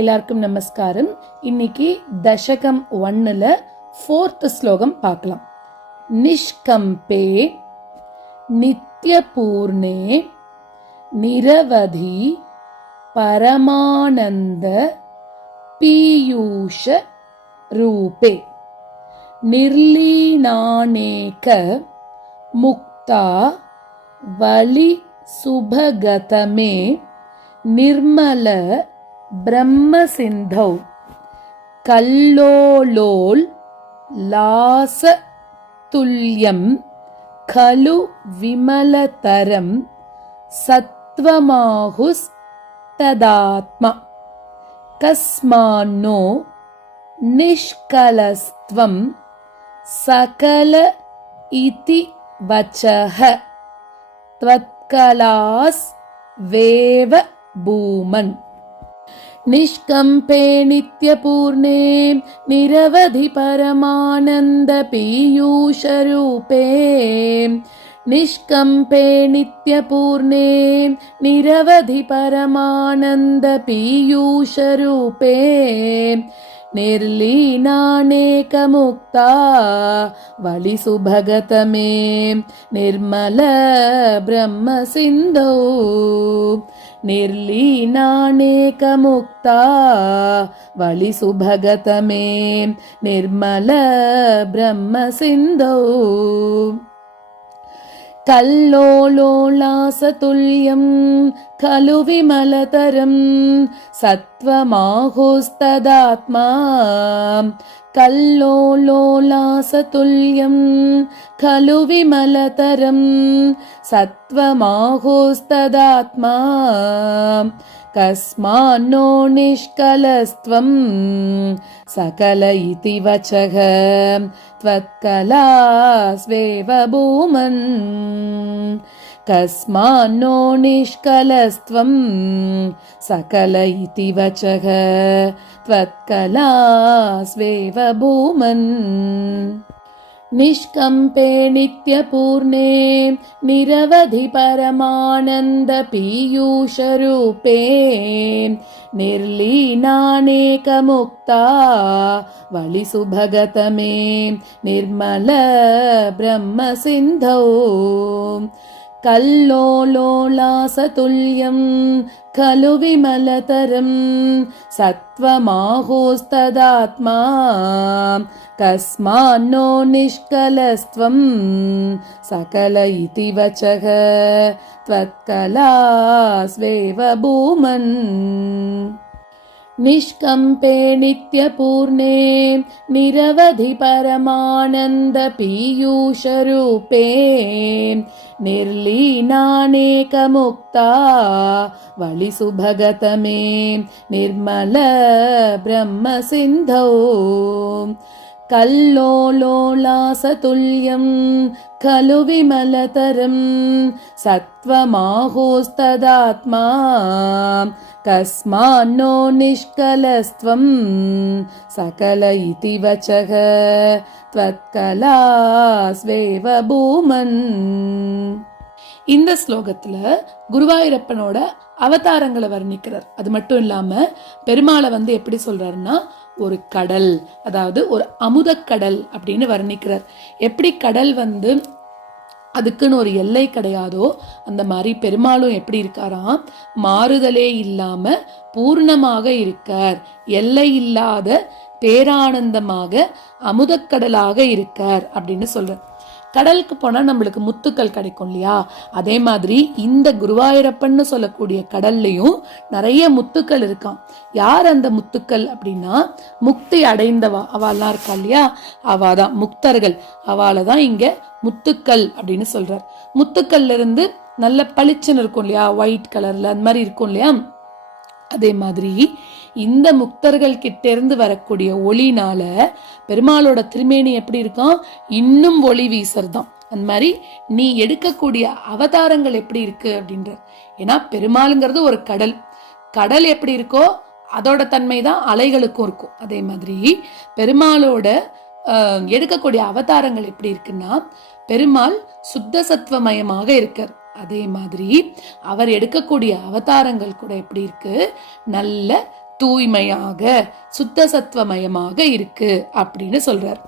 எல்லாருக்கும் நமஸ்காரம். இன்னைக்கு தசகம் 1ல 4th ஸ்லோகம் பார்க்கலாம். நிஷ்கம்பே நித்யபூர்ணே நிரவதி பரமானந்த பீயூஷ ரூபே நிர்லீனானேக முக்தா வலி சுபகதமே நிர்மல பிரம்ம சிந்தௌ கல்லோலோல் லாச துல்யம் கலு விமலதரம் சத்வமாஹுஸ் ததாத்மா கஸ்மான்னோ நிஷ்கலஸ்த்வம் சகல இதி வச்சஹ த்வத்கலாஸ் வேவ பூமன். நிஷ்கம்பே நித்யபூர்ணே நிரவதி பரமானந்த பீயூஷரூபே நிஷ்கம்பே நித்யபூர்ணே நிரவதி பரமானந்த பீயூஷரூபே நிர்லீனானேக முக்தா வலி சுபகதமே நிர்மல பிரம்ம சிந்தௌ நிர்லீனானேக முக்தா வலி சுபகதமே நிர்மல பிரம்ம சிந்தௌ கல்லோலோலாசதுல்யம் கலு விமலதரம் சத்வமாஹுஸ்ததாத்மா கல்லோலோலாசதுல்யம் கலு விமலதரம் சத்வமாஹுஸ்ததாத்மா கஸ்மான்னோ நிஷ்கலஸ்த்வம் சகல இதி வச்சக த்வத்கலாஸ்வேவ பூமன். கஸ்மான்னோ நிஷ்கலஸ்த்வம் சகல இதி வச்சக த்வத்கலாஸ்வேவ பூமன். நிஷ்கம்பே நித்யபூர்ணே நிரவதி பரமானந்த பீயூஷரூபே நிர்லீனானேக முக்தா வலி சுபகதமே நிர்மல பிரம்ம சிந்தௌ கல்லோலோலாசதுல்யம் கலு விமலதரம் சத்வமாஹுஸ்ததாத்மா கஸ்மான்னோ நிஷ்கலஸ்த்வம் சகல இதி வச்சக த்வத்கலாஸ்வேவ பூமன். நிஷ்கம்பே நித்யபூர்ணே நிரவதி பரமானந்த பீயூஷரூபே நிர்லீனானேக முக்தா வலி சுபகதமே நிர்மல பிரம்ம சிந்தௌ கல்லோலோலாசதுல்யம் கலு விமலதரம் சத்வமாஹுஸ்ததாத்மா கஸ்மான்னோ நிஷ்கலஸ்த்வம் சகல இதி வச்சக த்வத்கலாஸ்வேவ பூமன். இந்த ஸ்லோகத்துல குருவாயூரப்பனோட அவதாரங்களை வர்ணிக்கிறார். அது மட்டும் இல்லாம பெருமாளை எப்படி சொல்றாருன்னா ஒரு கடல், அதாவது ஒரு அமுதக்கடல் அப்படின்னு வர்ணிக்கிறார். எப்படி கடல் அதுக்குன்னு ஒரு எல்லை கிடையாதோ அந்த மாதிரி பெருமாளும் எப்படி இருக்காராம், மாறுதலே இல்லாம பூர்ணமாக இருக்கார், எல்லை இல்லாத பேரானந்தமாக அமுதக்கடலாக இருக்கார் அப்படின்னு சொல்றார். கடலுக்கு போனா நம்மளுக்கு முத்துக்கள் கிடைக்கும் இல்லையா, அதே மாதிரி இந்த குருவாயூரப்பன்னு சொல்லக்கூடிய கடல்லையும் நிறைய முத்துக்கள் இருக்காம். யார் அந்த முத்துக்கள் அப்படின்னா முக்தி அடைந்தவா அவெல்லாம் இருக்கா இல்லையா, அவாதான் முக்தர்கள். அவளதான் இங்க முத்துக்கள் அப்படின்னு சொல்றார். முத்துக்கள்ல இருந்து நல்ல பளிச்சுன்னு இருக்கும் இல்லையா, ஒயிட் கலர்ல அந்த மாதிரி இருக்கும் இல்லையா, அதே மாதிரி இந்த முக்தர்கள் கிட்ட இருந்து வரக்கூடிய ஒளினால பெருமாளோட திருமேனி எப்படி இருக்கும், இன்னும் ஒளி வீசறதான். அந்த மாதிரி நீ எடுக்கக்கூடிய அவதாரங்கள் எப்படி இருக்கு அப்படின்ற. ஏன்னா பெருமாளுங்கிறது ஒரு கடல், கடல் எப்படி இருக்கோ அதோட தன்மை தான் அலைகளுக்கும் இருக்கும். அதே மாதிரி பெருமாளோட எடுக்கக்கூடிய அவதாரங்கள் எப்படி இருக்குன்னா, பெருமாள் சுத்த சத்துவமயமாக இருக்கார். அதே மாதிரி அவர் எடுக்கக்கூடிய அவதாரங்கள் கூட எப்படி இருக்கு, நல்ல தூய்மையாக சுத்த சத்துவமயமாக இருக்கு அப்படின்னு சொல்றார்.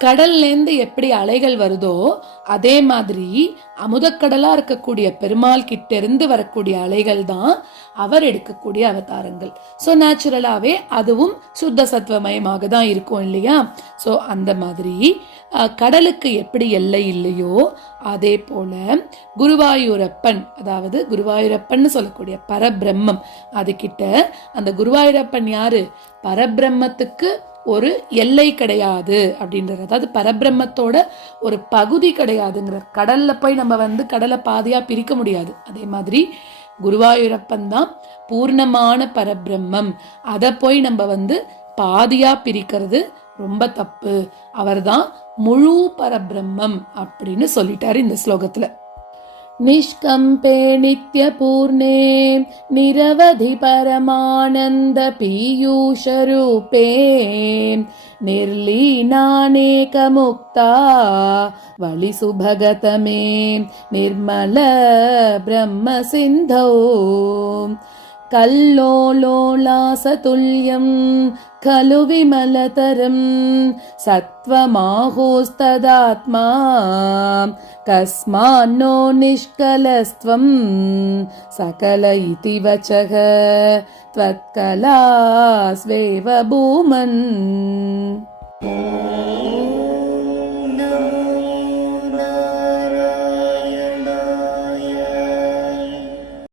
கடல்லேருந்து எப்படி அலைகள் வருதோ அதே மாதிரி அமுதக்கடலா இருக்கக்கூடிய பெருமாள் கிட்ட இருந்து வரக்கூடிய அலைகள் தான் அவர் எடுக்கக்கூடிய அவதாரங்கள். ஸோ நேச்சுரலாவே அதுவும் சுத்த சத்துவமயமாக தான் இருக்கும் இல்லையா? ஸோ அந்த மாதிரி கடலுக்கு எப்படி எல்லை இல்லையோ அதே போல குருவாயூரப்பன், அதாவது குருவாயூரப்பன் சொல்லக்கூடிய பரபிரம்மம், அது கிட்ட அந்த குருவாயூரப்பன் யாரு, பரபிரம்மத்துக்கு ஒரு எல்லை கிடையாது அப்படின்றது. அதாவது பரபிரம்மத்தோட ஒரு பகுதி கிடையாதுங்கிற. கடல்ல போய் நம்ம கடலை பாதியா பிரிக்க முடியாது. அதே மாதிரி குருவாயூரப்பன் தான் பூர்ணமான பரபிரம்மம். அதை போய் நம்ம பாதியா பிரிக்கிறது ரொம்ப தப்பு. அவர்தான் முழு பரபிரம்மம் அப்படின்னு சொல்லிட்டாரு இந்த ஸ்லோகத்துல. நிஷ்கம்பே நித்யபூர்ணே நிரவதி பரமானந்த பீயூஷரூபே நிர்லீனானேக முக்தா வழி சுபகதமே நிர்மல பிரம்ம சிந்தோ கல்லோலோலாசதுல்யம் खलु विमलतरं सत्त्वमाहोस्तदात्मा कस्मान्नो निष्कलस्त्वं सकल इति वचः त्वत्कला स्वेव भूमन्।